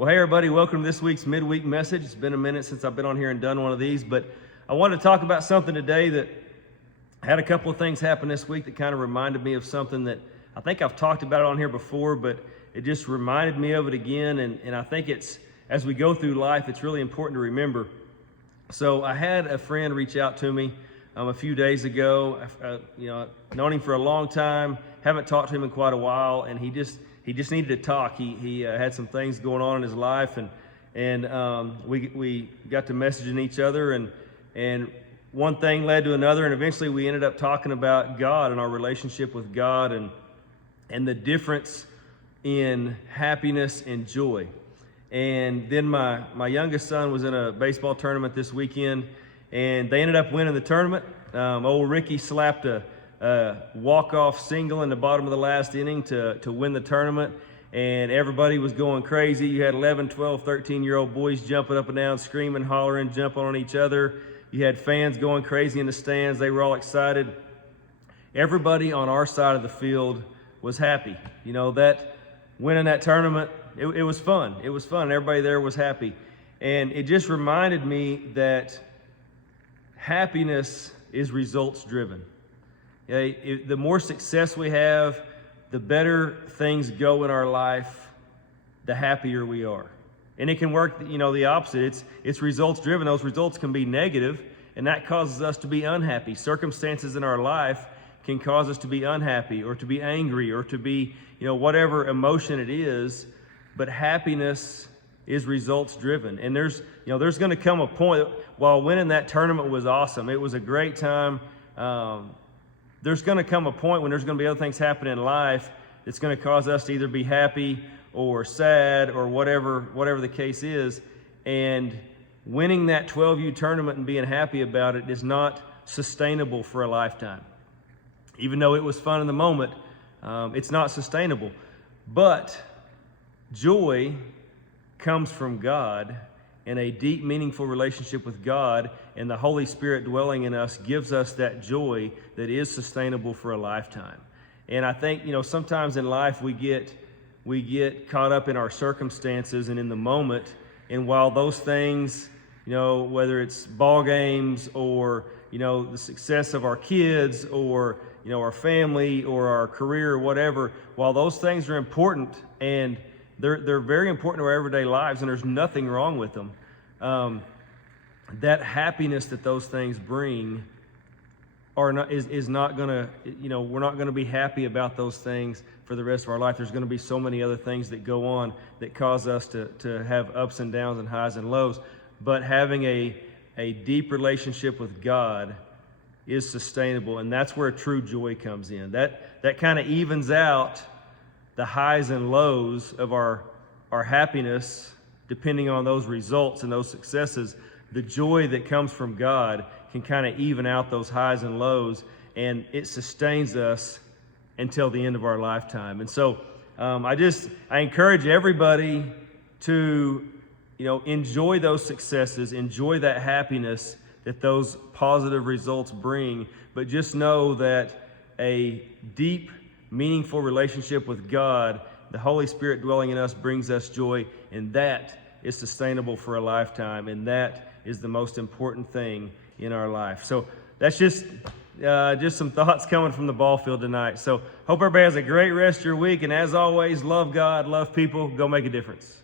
Well, hey everybody, welcome to this week's midweek message. It's been a minute since I've been on here and done one of these, but I wanted to talk about something today that had a couple of things happen this week that kind of reminded me of something that I think I've talked about on here before, but it just reminded me of it again, and I think it's, as we go through life, it's really important to remember. So I had a friend reach out to me a few days ago. Known him for a long time, haven't talked to him in quite a while, and he just needed to talk. He had some things going on in his life, and we got to messaging each other, and one thing led to another, and eventually we ended up talking about God and our relationship with God, and the difference in happiness and joy. And then my youngest son was in a baseball tournament this weekend, and they ended up winning the tournament. Old Ricky slapped a walk-off single in the bottom of the last inning to win the tournament, and everybody was going crazy. You had 11, 12, 13-year-old boys jumping up and down, screaming, hollering, jumping on each other. You had fans going crazy in the stands. They were all excited. Everybody on our side of the field was happy. You know, that winning that tournament, it was fun. It was fun. Everybody there was happy. And it just reminded me that happiness is results driven. The more success we have, the better things go in our life, the happier we are. And it can work, the opposite. It's results driven. Those results can be negative, and that causes us to be unhappy. Circumstances in our life can cause us to be unhappy or to be angry or to be, whatever emotion it is. But happiness is results driven. And there's going to come a point, while winning that tournament was awesome, it was a great time. There's going to come a point when there's going to be other things happening in life that's going to cause us to either be happy or sad or whatever the case is. And winning that 12U tournament and being happy about it is not sustainable for a lifetime. Even though it was fun in the moment, it's not sustainable. But joy comes from God, and a deep, meaningful relationship with God and the Holy Spirit dwelling in us gives us that joy that is sustainable for a lifetime. And I think, sometimes in life we get caught up in our circumstances and in the moment, and while those things, whether it's ball games or, the success of our kids or, our family or our career or whatever, while those things are important and they're very important to our everyday lives, and there's nothing wrong with them. That happiness that those things bring is not gonna, we're not gonna be happy about those things for the rest of our life. There's gonna be so many other things that go on that cause us to have ups and downs and highs and lows. But having a deep relationship with God is sustainable, and that's where true joy comes in. That kind of evens out the highs and lows of our happiness, depending on those results and those successes. The joy that comes from God can kind of even out those highs and lows, and it sustains us until the end of our lifetime. And so I encourage everybody to, enjoy those successes, enjoy that happiness that those positive results bring, but just know that a deep, meaningful relationship with God, the Holy Spirit dwelling in us, brings us joy, and that is sustainable for a lifetime, and that is the most important thing in our life. So that's just some thoughts coming from the ball field tonight. So hope everybody has a great rest of your week, and as always, love God, love people, go make a difference.